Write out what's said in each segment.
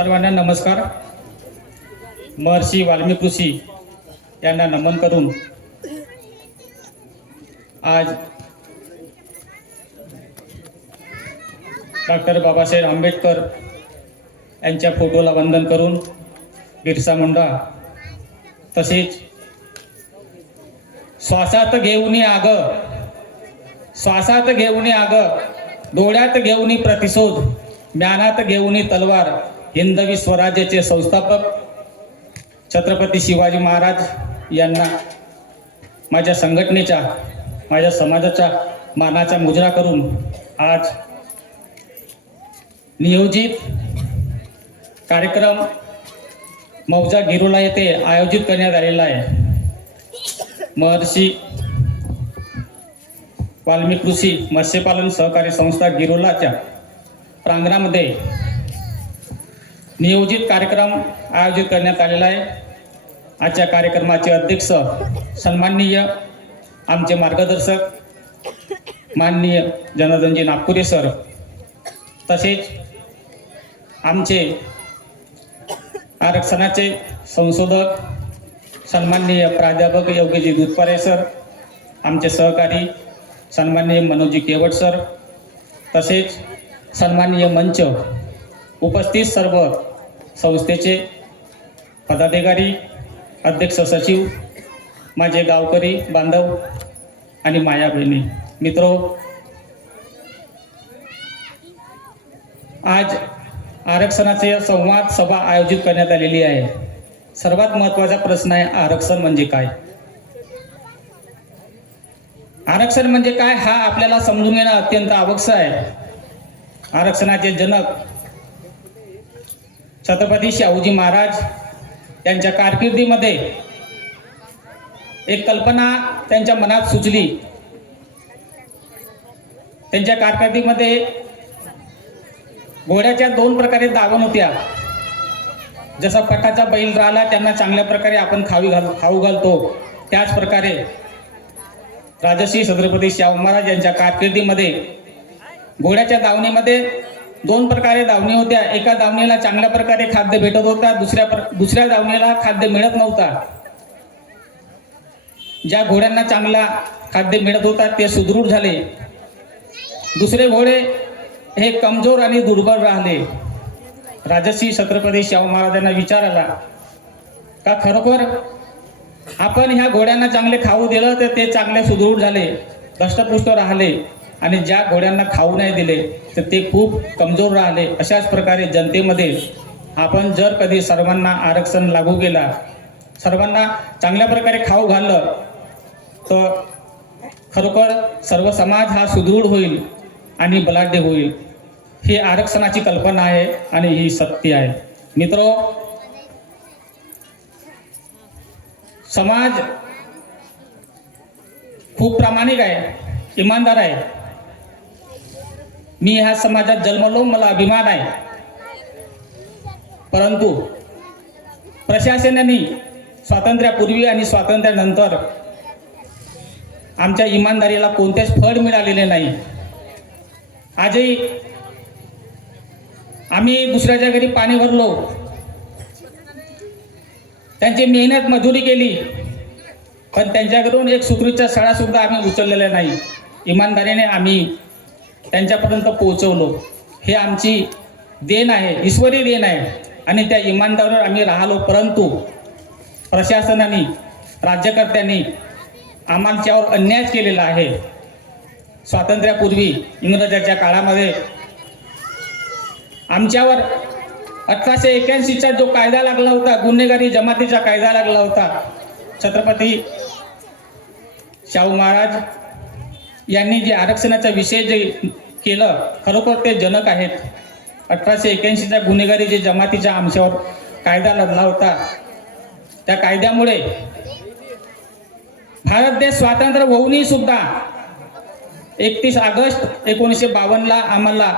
सर्वांना नमस्कार. महर्षी वाल्मिक ऋषी यांना नमन करून आज डॉक्टर बाबासाहेब आंबेडकर यांच्या फोटोला वंदन करून बिरसा मुंडा तसेच श्वासात घेऊन आग श्वासात घेऊन आग डोळ्यात घेऊन प्रतिशोध ज्ञानात घेऊन तलवार हिंदवी स्वराज्याचे संस्थापक छत्रपती शिवाजी महाराज यांना माझ्या संघटनेच्या माझ्या समाजाच्या मानाचा मुजरा करून आज नियोजित कार्यक्रम मौजा गिरोला येथे आयोजित करण्यात आलेला आहे. महर्षी वाल्मिक कृषी मत्स्यपालन सहकारी संस्था गिरोलाच्या प्रांगणामध्ये नियोजित कार्यक्रम आयोजित करण्यात आलेला आहे. आजच्या कार्यक्रमाचे अध्यक्ष सन्माननीय आमचे मार्गदर्शक माननीय जनार्दनजी नागपुरे सर तसेच आमचे आरक्षणाचे संशोधक सन्माननीय प्राध्यापक योगीजी दुधपारे सर आमचे सहकारी सन्माननीय मनोजी केवट सर तसेच सन्माननीय मंच उपस्थित सर्व संस्थेचे पदाधिकारी अध्यक्ष सचिव माझे गावकरी बांधव आणि माया बहिणी. मित्रो आज आरक्षणाचे संवाद सभा आयोजित करण्यात आलेली आहे. सर्वात महत्त्वाचा प्रश्न आहे आरक्षण म्हणजे काय? आरक्षण म्हणजे काय हा आपल्याला समजून घेणं अत्यंत आवश्यक आहे. आरक्षणाचे जनक छत्रपती शाहूजी महाराज यांच्या कारकिर्दीमध्ये एक कल्पना त्यांच्या मनात सुचली. त्यांच्या कारकिर्दीमध्ये घोड्याच्या दोन प्रकारे दावण होत्या. जसा पटाचा बैल राहिला त्यांना चांगल्या प्रकारे आपण खावी घाल खाऊ घालतो. त्याच प्रकारे राजश्री छत्रपती शाहू महाराज यांच्या कारकिर्दीमध्ये घोड्याच्या दावणीमध्ये दोन प्रकारे दावणी होत्या. एका दावणीला चांगल्या प्रकारे खाद्य भेटत होता. दुसऱ्या दुसऱ्या दावणीला खाद्य मिळत नव्हता. ज्या घोड्यांना चांगला खाद्य मिळत होता ते सुदृढ झाले. दुसरे घोडे हे कमजोर आणि दुर्बल राहिले. राजश्री छत्रपती शाहू महाराजांना विचार आला का खरोखर आपण ह्या घोड्यांना चांगले खाऊ दिलं तर ते चांगले सुदृढ झाले दष्टपुष्ट राहिले? आणि ज्या घोड्यांना खाऊ नाही दिले तर ते खूप कमजोर राहिले. अशाच प्रकारे जनतेमध्ये आपण जर कधी सर्वांना आरक्षण लागू केला सर्वांना चांगल्या प्रकारे खाऊ घाललं तर खरोखर सर्व समाज हा सुदृढ होईल आणि बलाढ्य होईल. ही आरक्षणाची कल्पना आहे आणि ही सत्य आहे. मित्र समाज खूप प्रामाणिक आहे इमानदार आहे. मी ह्या समाजात जन्मलो मला अभिमान आहे. परंतु प्रशासनाने स्वातंत्र्यापूर्वी आणि स्वातंत्र्यानंतर आमच्या इमानदारीला कोणतेच फळ मिळालेले नाही. आजही आम्ही दुसऱ्याच्या घरी पाणी भरलो. त्यांची मेहनत मजुरी केली. पण त्यांच्याकडून एक सुकृतच्या सळासुद्धा आम्ही उचललेला नाही. इमानदारीने आम्ही त्यांच्यापर्यंत पोहोचवलो. हे आमची देण आहे ईश्वरी देण आहे. आणि त्या इमानदारीवर आम्ही राहिलो. परंतु प्रशासनाने राज्यकर्त्यांनी आमच्यावर अन्याय केलेला आहे. स्वातंत्र्यापूर्वी इंग्रजाच्या काळामध्ये आमच्यावर अठराशे एक्याऐंशीचा जो कायदा लागला होता गुन्हेगारी जमातीचा कायदा लागला होता छत्रपती शाहू महाराज यांनी जे आरक्षणाचा विषय जे केलं खरोखर ते जनक आहेत. अठराशे एक्याऐंशीच्या गुन्हेगारी जे जमातीच्या आमच्यावर कायदा लढला होता त्या कायद्यामुळे भारत देश स्वातंत्र्य होऊनही सुद्धा एकतीस ऑगस्ट एकोणीसशे बावन्नला आम्हाला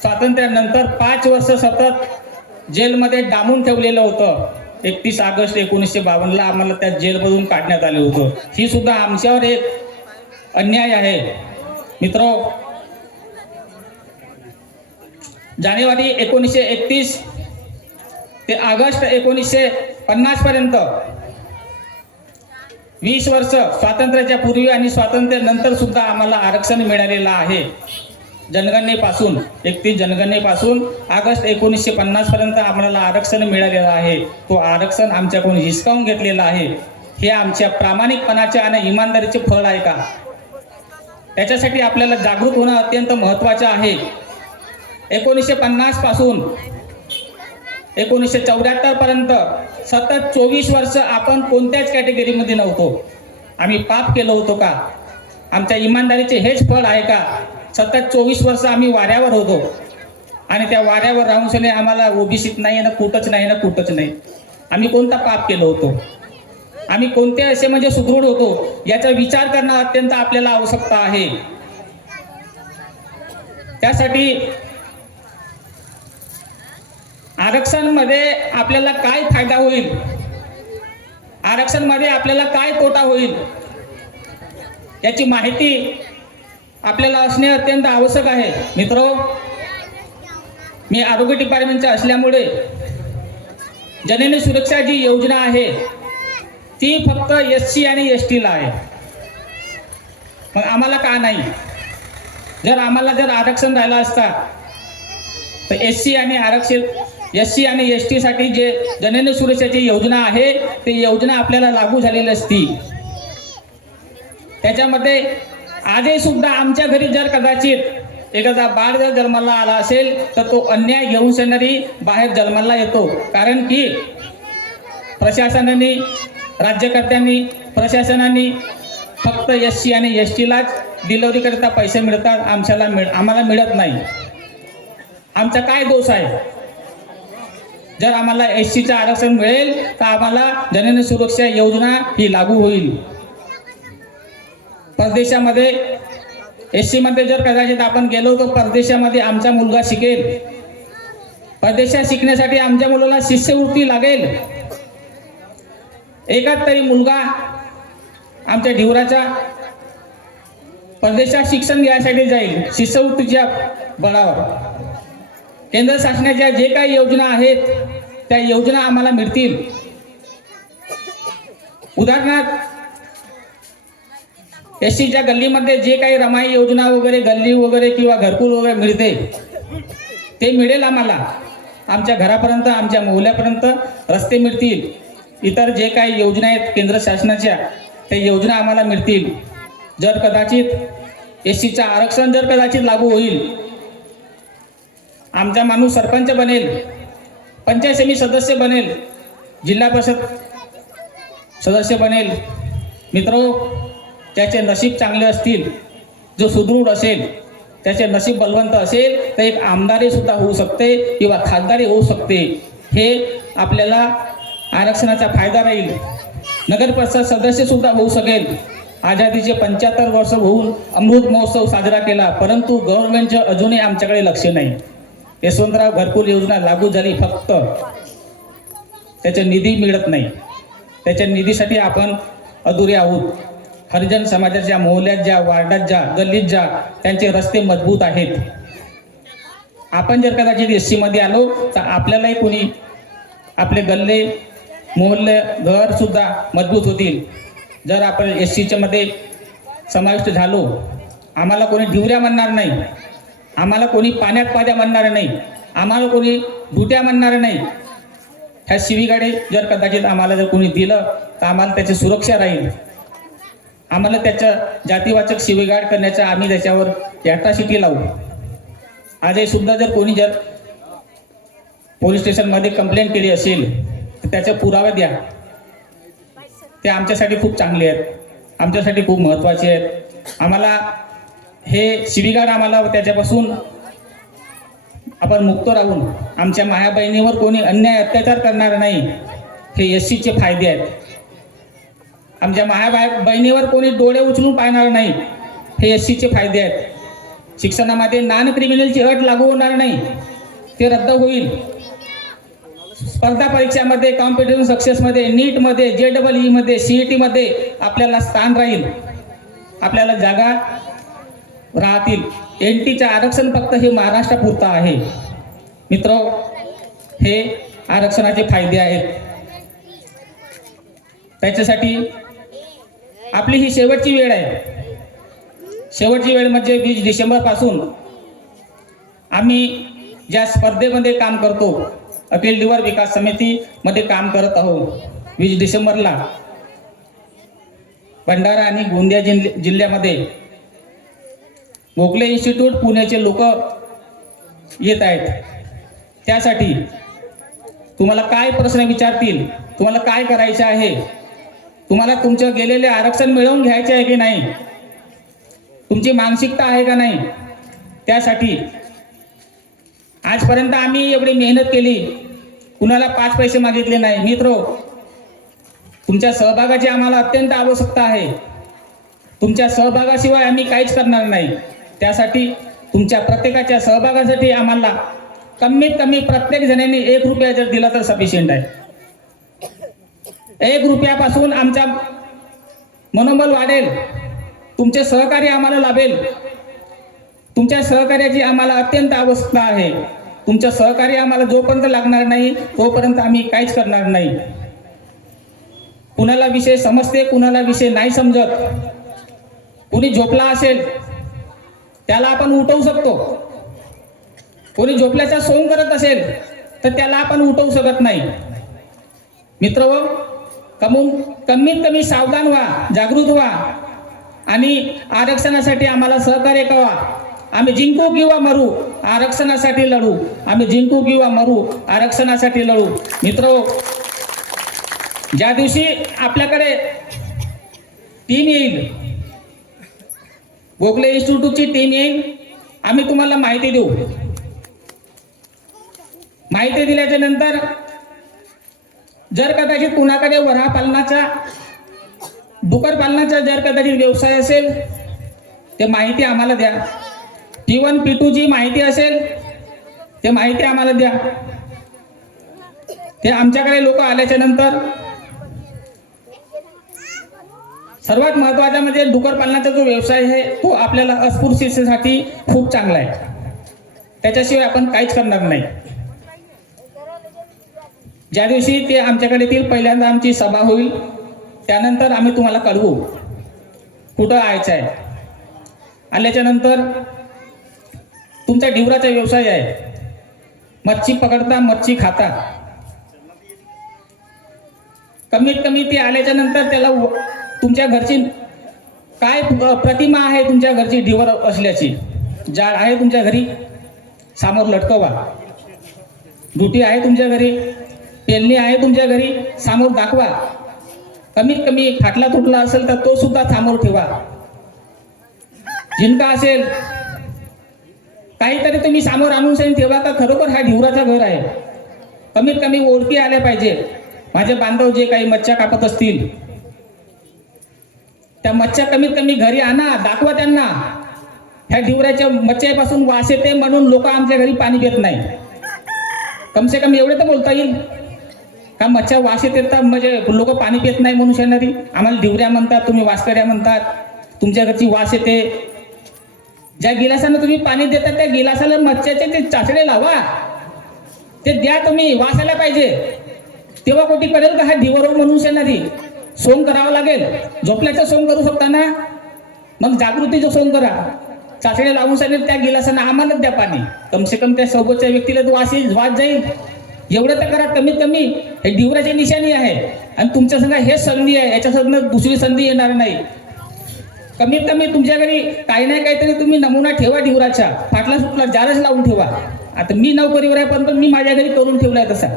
स्वातंत्र्यानंतर पाच वर्ष सतत जेलमध्ये डांबून ठेवलेलं होतं. एकतीस ऑगस्ट एकोणीसशे बावन्नला आम्हाला त्या जेलमधून काढण्यात आलं होतं. ही सुद्धा आमच्यावर एक अन्याय आहे. मित्र जानेवारी एकोणीसशे एकतीस ते ऑगस्ट एकोणीसशे पन्नास पर्यंत. वीस वर्ष स्वातंत्र्याच्या पूर्वी आणि स्वातंत्र्यानंतर सुद्धा आम्हाला आरक्षण मिळालेलं आहे. जनगणनेपासून एकतीस जनगणनेपासून ऑगस्ट एकोणीसशे पन्नासपर्यंत आम्हाला आरक्षण मिळालेलं आहे. तो आरक्षण आमच्याकडून हिसकावून घेतलेलं आहे. हे आमच्या प्रामाणिकपणाचे आणि इमानदारीचे फळ आहे का? त्याच्यासाठी आपल्याला जागृत होणं अत्यंत महत्त्वाचं आहे. एकोणीसशे पन्नासपासून एकोणीसशे चौऱ्याहत्तर पर्यंत सतत चोवीस वर्ष आपण कोणत्याच कॅटेगरीमध्ये नव्हतो. आम्ही पाप केलं होतो का? आमच्या इमानदारीचे हेच फळ आहे का? सतत चोवीस वर्ष आम्ही वाऱ्यावर होतो. आणि त्या वाऱ्यावर राहून सुने आम्हाला ओबीसीत नाही ना कुठंच नाही ना कुठंच नाही. आम्ही कोणता पाप केलं होतो? आम्ही कोणते असे म्हणजे सुदृढ होतो? याचा विचार करणं अत्यंत आपल्याला आवश्यकता आहे. त्यासाठी आरक्षणमध्ये आपल्याला काय फायदा होईल? आरक्षणमध्ये आपल्याला काय तोटा होईल? याची माहिती आपल्याला असणे अत्यंत आवश्यक आहे. मित्र मी आरोग्य डिपार्टमेंटचा असल्यामुळे जननी सुरक्षा जी योजना आहे ती फक्त एस सी आणि एस टीला आहे. मग आम्हाला का नाही? जर आम्हाला जर आरक्षण राहिला असता तर एस सी आणि आरक्षित एस सी आणि एस टीसाठी जे जननी सुरक्षाची योजना आहे ती योजना आपल्याला लागू झालेली असती. त्याच्यामध्ये आजही सुद्धा आमच्या घरी जर कदाचित एखादा बाळ जर जन्माला आला असेल तर तो अन्याय घेऊन शेणारी बाहेर जन्माला येतो. कारण की प्रशासनाने राज्यकर्त्यांनी प्रशासनाने फक्त एस सी आणि एस टीलाच डिलिव्हरीकरिता पैसे मिळतात आमच्याला मिळ आम्हाला मिळत नाही. आमचा काय दोष आहे? जर आम्हाला एस सीचं आरक्षण मिळेल तर आम्हाला जननी सुरक्षा योजना ही लागू होईल. परदेशामध्ये एस सीमध्ये जर कदाचित आपण गेलो तर परदेशामध्ये आमचा मुलगा शिकेल. परदेशात शिकण्यासाठी आमच्या मुलाला शिष्यवृत्ती लागेल. एकाच तरी मुलगा आमच्या ढिवराचा परदेशात शिक्षण घ्यायसाठी जाईल शिष्यवृत्तीच्या बळावर. केंद्र शासनाच्या जे काही योजना आहेत त्या योजना आम्हाला मिळतील. उदाहरणार्थ एस सीच्या गल्लीमध्ये जे काही रमाई योजना वगैरे गल्ली वगैरे किंवा घरकुल वगैरे मिळते ते मिळेल आम्हाला. आमच्या घरापर्यंत आमच्या मोहल्यापर्यंत रस्ते मिळतील. इतर जे काही योजना आहेत केंद्र शासनाच्या त्या योजना आम्हाला मिळतील. जर कदाचित एस सीचं आरक्षण जर कदाचित लागू होईल आमचा माणूस सरपंच बनेल पंचायत समिती सदस्य बनेल जिल्हा परिषद सदस्य बनेल. मित्रो त्याचे नशीब चांगले असतील जो सुदृढ असेल त्याचे नशीब बलवंत असेल तर एक आमदारी सुद्धा होऊ शकते किंवा खासदारी होऊ शकते. हे आपल्याला आरक्षणाचा फायदा राहील. नगर परिषद सदस्यसुद्धा होऊ शकेल. आझादीचे पंच्याहत्तर वर्ष होऊन अमृत महोत्सव साजरा केला परंतु गव्हर्नमेंटचं अजूनही आमच्याकडे लक्ष नाही. यशवंतराव घरकुल योजना लागू झाली फक्त. त्याचे निधी मिळत नाही. त्याच्या निधीसाठी आपण अधुरे आहोत. हरिजन समाजाच्या मोहल्यात ज्या वार्डात ज्या गल्लीत ज्या त्यांचे रस्ते मजबूत आहेत. आपण जर कदाचित एस सीमध्ये आलो तर आपल्यालाही कोणी आपले गल्ले मोहल्ले घरसुद्धा मजबूत होतील. जर आपण एस सीच्यामध्ये समाविष्ट झालो आम्हाला कोणी ढिवऱ्या म्हणणार नाही. आम्हाला कोणी पाण्यात पाद्या म्हणणार नाही. आम्हाला कोणी बुट्या म्हणणार नाही. ह्या शिवीगाडे जर कदाचित आम्हाला जर कोणी दिलं तर आम्हाला त्याची सुरक्षा राहील. आम्हाला त्याचं जातीवाचक शिवीगाड करण्याचा आम्ही त्याच्यावर ॲट्रॉसिटी लावू. आजही सुद्धा जर कोणी जर पोलीस स्टेशनमध्ये कंप्लेंट केली असेल तर त्याचा पुरावा द्या. ते आमच्यासाठी खूप चांगले आहेत. आमच्यासाठी खूप महत्त्वाचे आहेत. आम्हाला हे शिवीगाड आम्हाला त्याच्यापासून आपण मुक्त राहून आमच्या माया बहिणीवर कोणी अन्याय अत्याचार करणार नाही हे एस सीचे फायदे आहेत. आमच्या मायाबाय बहिणीवर कोणी डोळे उचलून पाहणार नाही हे एस सीचे फायदे आहेत. शिक्षणामध्ये नॉन क्रिमिनलची अट लागू होणार नाही ते रद्द होईल. स्पर्धा परीक्षामध्ये कॉम्पिटिशन सक्सेसमध्ये नीटमध्ये जे डबल ईमध्ये सी ई टीमध्ये आपल्याला स्थान राहील. आपल्याला जागा राहतील. एन टीचं आरक्षण फक्त हे महाराष्ट्रापुरतं आहे. मित्र हे आरक्षणाचे फायदे आहेत. त्याच्यासाठी आपली ही शेवटची वेळ आहे. शेवटची वेळ म्हणजे वीस डिसेंबरपासून आम्ही ज्या स्पर्धेमध्ये काम करतो अखिल लिवर विकास समितीमध्ये काम करत आहोत. वीस डिसेंबरला भंडारा आणि गोंदिया जिल्ह्या जिल्ह्यामध्ये गोखले इन्स्टिट्यूट पुण्याचे लोक येत आहेत. त्यासाठी तुम्हाला काय प्रश्न विचारतील? तुम्हाला काय करायचं आहे? तुम्हाला तुमचं गेलेले आरक्षण मिळवून घ्यायचे आहे की नाही? तुमची मानसिकता आहे का नाही? त्यासाठी आजपर्यंत आम्ही एवढी मेहनत केली. कुणाला पाच पैसे मागितले नाही. मित्र तुमच्या सहभागाची आम्हाला अत्यंत आवश्यकता आहे. तुमच्या सहभागाशिवाय आम्ही काहीच करणार नाही. त्यासाठी तुमच्या प्रत्येकाच्या सहभागासाठी आम्हाला कमीत कमी प्रत्येक जणांनी एक रुपया जर दिला तर सफिशियंट आहे. एक रुपयापासून आमचा मनोबल वाढेल. तुमचे सहकार्य आम्हाला लाभेल. तुमच्या सहकार्याची आम्हाला अत्यंत आवश्यकता आहे. तुमचं सहकार्य आम्हाला जोपर्यंत लागणार नाही तोपर्यंत आम्ही काहीच करणार नाही. कुणाला विषय समजते कुणाला विषय नाही समजत. कुणी झोपला असेल त्याला आपण उठवू शकतो. कोणी झोपल्याचा सोंग करत असेल तर त्याला आपण उठवू शकत नाही. मित्र हो, कमून कमीत कमी सावधान व्हा जागृत व्हा आणि आरक्षणासाठी आम्हाला सहकार्य करा. आम्ही जिंकू किंवा मरू आरक्षणासाठी लढू. आम्ही जिंकू किंवा मरू आरक्षणासाठी लढू. मित्र हो, ज्या दिवशी आपल्याकडे टीम येईल गोखले इन्स्टिट्यूटची टीम येईल आम्ही तुम्हाला माहिती देऊ. माहिती दिल्याच्या नंतर जर कदाचित कुणाकडे वरा पालनाचा डुकर पालनाचा जर कदाचित व्यवसाय असेल ते माहिती आम्हाला द्या. T one P two G माहिती असेल ते माहिती आम्हाला द्या. ते आमच्याकडे लोक आल्याच्यानंतर सर्वात महत्त्वाचा म्हणजे डुकर पालनाचा जो व्यवसाय आहे तो आपल्याला अस्पृश्यतेसाठी खूप चांगला आहे. त्याच्याशिवाय आपण काहीच करणार नाही. ज्या दिवशी ते आमच्याकडे येतील पहिल्यांदा आमची सभा होईल. त्यानंतर आम्ही तुम्हाला कळवू कुठं यायचं आहे. आल्याच्यानंतर तुमचा ढिवराचा व्यवसाय आहे. मच्छी पकडता मच्छी खाता. कमीत कमी ते आल्याच्यानंतर त्याला व- तुमच्या घरची काय प्रतिमा आहे तुमच्या घरची ढिवर असल्याची? जाळ आहे तुमच्या घरी? समोर लटकवा. दुटी आहे तुमच्या घरी? पेलणी आहे तुमच्या घरी? समोर दाखवा. कमीत कमी फाटला तुटला असेल तर तो सुद्धा सामोर ठेवा. जिंका असेल काहीतरी तुम्ही समोर आणून सैन ठेवा का? खरोखर हा ढिवराचा घर आहे. कमीत कमी ओळखी आल्या पाहिजे. माझे बांधव जे काही मच्छा कापत असतील त्या मच्छ्या कमीत कमी घरी आणा दाखवा त्यांना. ह्या ढिवऱ्याच्या मच्छ्यापासून वास येते म्हणून लोक आमच्या घरी पाणी घेत नाही. कमसे कमी एवढे तर बोलता येईल. का मच्छ्या वास येते तर म्हणजे लोक पाणी पित नाही म्हणून शेणारी आम्हाला ढिवऱ्या म्हणतात तुम्ही वासकऱ्या म्हणतात. तुमच्या घरची वास येते. ज्या गिलासानं तुम्ही पाणी देता त्या गिलासाला मच्छ्याचे ते चाचडे लावा. ते द्या तुम्ही वासायला पाहिजे. तेव्हा कोटी करेल का हा ढिवरो म्हणून शेणारी सोंग करावं लागेल. झोपल्याचं सोंग करू शकता ना मग जागृतीचं सोंग करा. चाचण्या लावून सांगेल त्या गिलासांना आम्हालाच द्या पाणी. कमसे कम त्या सोबतच्या व्यक्तीला तो वास येईल वाद जाईल. एवढं तर करा कमीत कमी. हे डिवराची निशाणी आहे. आणि तुमच्या संघ हेच संधी आहे. याच्या संग दुसरी संधी येणार नाही. कमीत कमी तुमच्या घरी काही नाही काहीतरी तुम्ही नमुना ठेवा डिवराचा फाटला सुटला जारच लावून ठेवा. आता मी नोकरीवर आहे पण मी माझ्या घरी करून ठेवलाय तसा.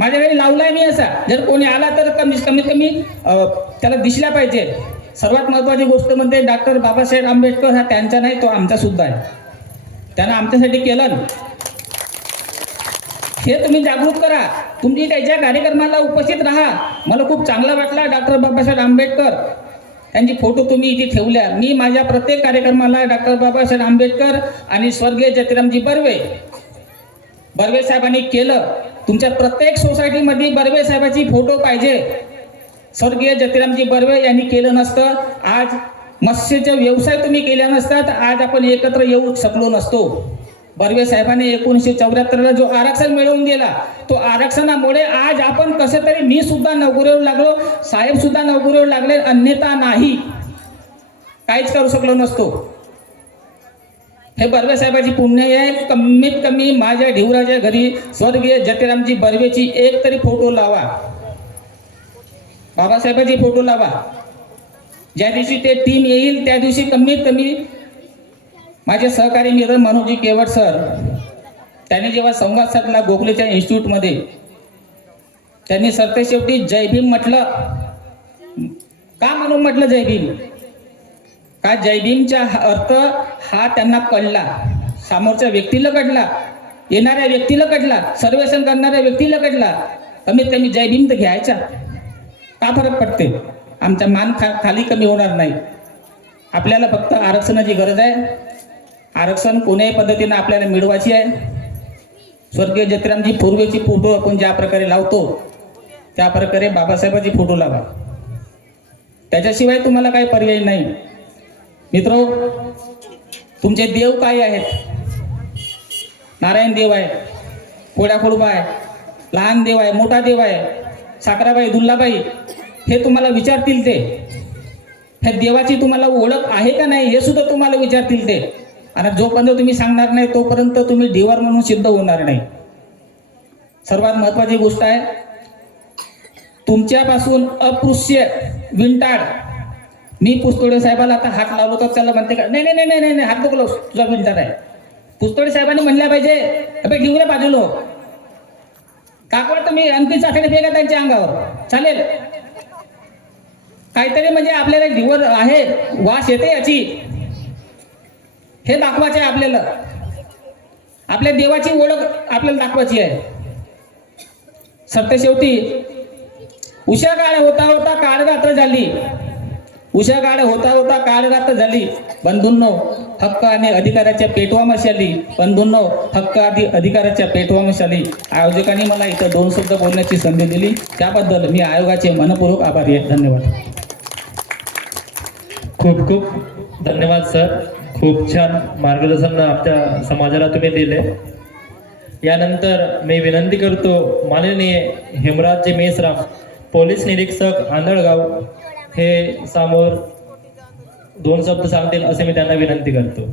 माझ्या घरी लावलाय मी असा. जर कोणी आला तर कमी कमीत कमी त्याला दिसला पाहिजे. सर्वात महत्वाची गोष्ट म्हणजे डॉक्टर बाबासाहेब आंबेडकर हा त्यांचा नाही तो आमचा सुद्धा आहे. त्यानं आमच्यासाठी केलं हे तुम्ही जागृत करा. तुम्ही त्याच्या कार्यक्रमाला उपस्थित राहा. मला खूप चांगला वाटला डॉक्टर बाबासाहेब आंबेडकर. त्यांची फोटो तुम्ही इथे ठेवल्या. मी माझ्या प्रत्येक कार्यक्रमाला डॉक्टर बाबासाहेब आंबेडकर आणि स्वर्गीय जतिरामजी बर्वे बर्वे साहेबांनी केलं. तुमच्या प्रत्येक सोसायटीमध्ये बर्वे साहेबाची फोटो पाहिजे. स्वर्गीय जतिरामजी बर्वे यांनी केलं नसतं. आज मत्स्याचा व्यवसाय तुम्ही केला नसतात. तर आज आपण एकत्र येऊ शकलो नसतो. बर्वे साहेबांनी एकोणीसशे चौऱ्याहत्तरला जो आरक्षण मिळवून दिला तो आरक्षणामुळे आज आपण कसे तरी मी सुद्धा नोकरीवर लागलो साहेब सुद्धा नोकरीवर लागले अन्यथा नाही. काहीच करू शकलो नसतो. हे बर्वे साहेबाची पुण्य आहे. कमीत कमी माझ्या ढिवराच्या घरी स्वर्गीय जतेरामजी बर्वेची एक तरी फोटो लावा. बाबासाहेबाची फोटो लावा. ज्या दिवशी ते टीम येईल त्या दिवशी कमीत कमी माझे सहकारी मित्र मनोजी केवट सर त्यांनी जेव्हा संवाद साधला गोखलेच्या इन्स्टिट्यूटमध्ये त्यांनी सरते शेवटी जय भीम म्हटलं. का म्हणून म्हटलं जय भीम? का जयभीमचा हा अर्थ हा त्यांना कळला. समोरच्या व्यक्तीला कळला. येणाऱ्या व्यक्तीला कळला. सर्वेक्षण करणाऱ्या व्यक्तीला कळला. कमीत कमी जयभीम तर घ्यायचा. का फरक पडते आमचा मान खा खाली कमी होणार नाही. आपल्याला फक्त आरक्षणाची गरज आहे. आरक्षण कोण्याही पद्धतीनं आपल्याला मिळवायची आहे. स्वर्गीय जत्रामजी पूर्वेची फोटो आपण ज्या प्रकारे लावतो त्या प्रकारे बाबासाहेबाची फोटो लावा. त्याच्याशिवाय तुम्हाला काही पर्याय नाही. मित्र तुमचे देव काय आहेत? नारायण देव आहे पोळ्याखोडबा आहे लहान देव आहे मोठा देव आहे साखराबाई दुल्लाबाई हे तुम्हाला विचारतील ते. ह्या देवाची तुम्हाला ओळख आहे का नाही हे सुद्धा तुम्हाला विचारतील ते. आणि जोपर्यंत तुम्ही सांगणार नाही तोपर्यंत तुम्ही डिवर म्हणून सिद्ध होणार नाही. सर्वात महत्वाची गोष्ट आहे तुमच्यापासून अपृश्य विंटाळ मी पुस्तोडे साहेबाला आता हात लावलो तर त्याला म्हणते का नाही नाही नाही नाही नाही नाही, हात नको तुझा विचार आहे. पुस्तोडे साहेबांनी म्हणल्या पाहिजे अबे घेऊन बाजूलो. हो. काकड तुम्ही आणखी चाचणी फेका त्यांच्या अंगावर. चालेल. काहीतरी म्हणजे आपल्याला डिवर आहे वास येते याची. हे दाखवायचे आहे आपल्याला. आपल्या देवाची ओळख आपल्याला दाखवायची आहे. सत्य शेवटी उषा काळ होता होता काळ रात्र झाली. उषा काळ होता होता काळगात्र झाली. बंधूंनो हक्क आणि अधिकाराच्या पेटवामशी आली. बंधूंनो हक्क आधी अधिकाराच्या पेटवामशी आली. आयोजकांनी मला इथं दोन शब्द बोलण्याची संधी दिली. त्याबद्दल मी आयोगाचे मनपूर्वक आभारी. आहे धन्यवाद. खूप खूप धन्यवाद सर. खूप छान मार्गदर्शन आपल्या समाजाला तुम्ही दिले. यानंतर मी विनंती करतो माननीय हेमराजजी मेसराम पोलीस निरीक्षक आंधळगाव हे समोर दोन शब्द सांगतील असे मी त्यांना विनंती करतो.